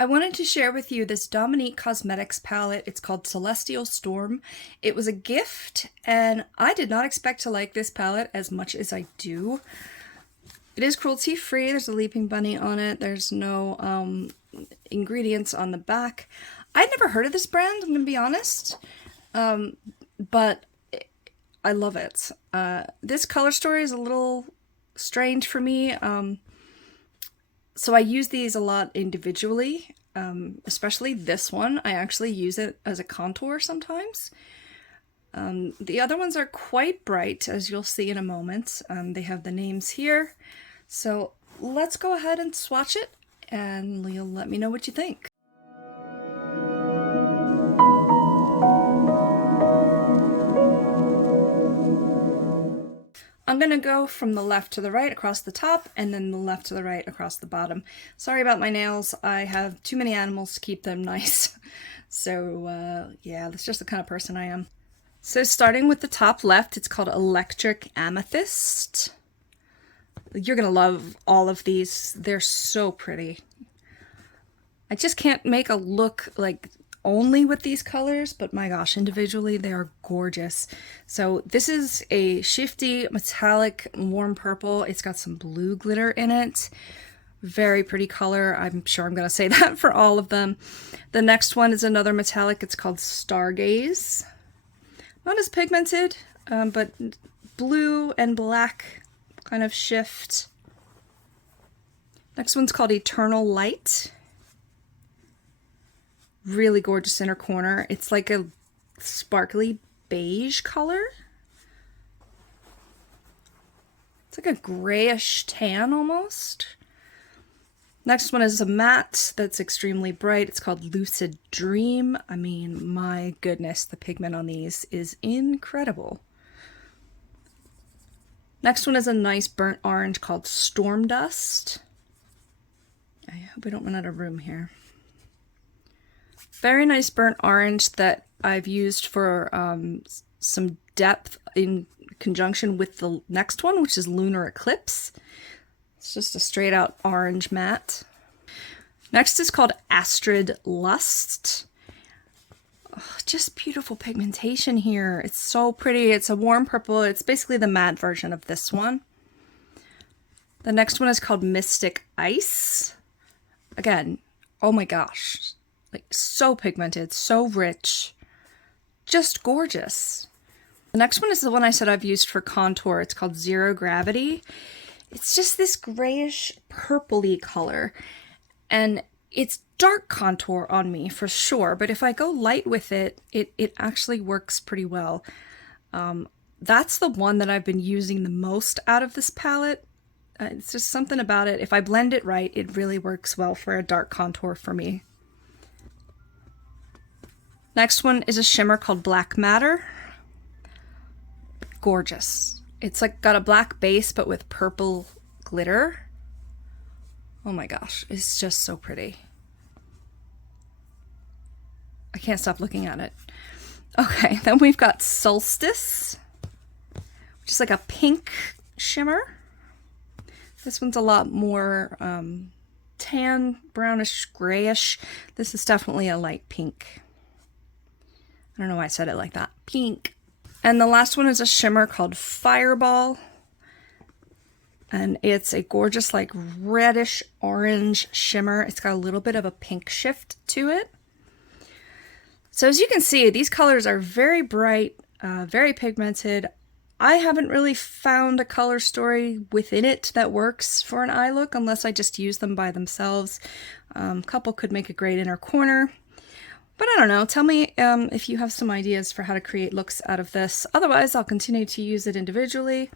I wanted to share with you this Dominique Cosmetics palette. It's called Celestial Storm. It was a gift, and I did not expect to like this palette as much as I do. It is cruelty-free. There's a leaping bunny on it. There's no ingredients on the back. I'd never heard of this brand, I'm going to be honest, but I love it. This color story is a little strange for me. So I use these a lot individually, especially this one. I actually use it as a contour sometimes. The other ones are quite bright, as you'll see in a moment. They have the names here. So let's go ahead and swatch it, and you'll let me know what you think. I'm going to go from the left to the right across the top, and then the left to the right across the bottom. Sorry about my nails. I have too many animals to keep them nice. So yeah, that's just the kind of person I am. So starting with the top left, it's called Electric Amethyst. You're going to love all of these. They're so pretty. I just can't make a look like only with these colors, but my gosh, individually they are gorgeous. So this is a shifty metallic warm purple. It's got some blue glitter in it. Very pretty color. I'm sure I'm going to say that for all of them. The next one is another metallic. It's called Stargaze. Not as pigmented, but blue and black kind of shift. Next one's called Eternal Light. Really gorgeous inner corner. It's like a sparkly beige color. It's like a grayish tan almost. Next one is a matte that's extremely bright. It's called Lucid Dream. I mean, my goodness, the pigment on these is incredible. Next one is a nice burnt orange called Storm Dust. I hope we don't run out of room here. Very nice burnt orange that I've used for some depth in conjunction with the next one, which is Lunar Eclipse. It's just a straight out orange matte. Next is called Astrid Lust. Oh, just beautiful pigmentation here. It's so pretty. It's a warm purple. It's basically the matte version of this one. The next one is called Mystic Ice. Again, oh my gosh. Like, so pigmented, so rich, just gorgeous. The next one is the one I said I've used for contour. It's called Zero Gravity. It's just this grayish purpley color, and it's dark contour on me for sure, but if I go light with it, it actually works pretty well. That's the one that I've been using the most out of this palette. It's just something about it. If I blend it right, it really works well for a dark contour for me. Next one is a shimmer called Black Matter. Gorgeous. It's like got a black base but with purple glitter. Oh my gosh, it's just so pretty. I can't stop looking at it. Okay, then we've got Solstice, which is like a pink shimmer. This one's a lot more tan, brownish, grayish. This is definitely a light pink. I don't know why I said it like that. Pink. And the last one is a shimmer called Fireball. And it's a gorgeous, like, reddish orange shimmer. It's got a little bit of a pink shift to it. So as you can see, these colors are very bright, very pigmented. I haven't really found a color story within it that works for an eye look unless I just use them by themselves. A couple could make a great inner corner. But I don't know, tell me if you have some ideas for how to create looks out of this. Otherwise, I'll continue to use it individually,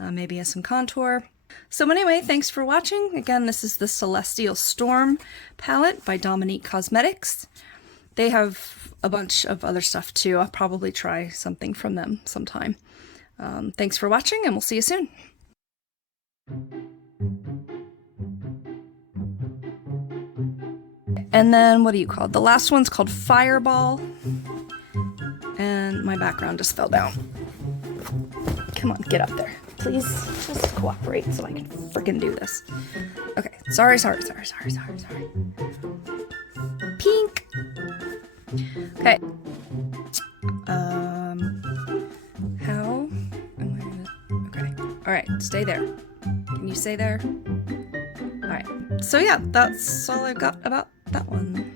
maybe as some contour. So anyway, thanks for watching. Again, this is the Celestial Storm palette by Dominique Cosmetics. They have a bunch of other stuff too. I'll probably try something from them sometime. Thanks for watching, and we'll see you soon. And then, what do you call it? The last one's called Fireball. And my background just fell down. Come on, get up there. Please, just cooperate so I can freaking do this. Okay, sorry. Pink. Okay. How am I gonna... Okay. All right, stay there. Can you stay there? All right. So yeah, that's all I've got about that one.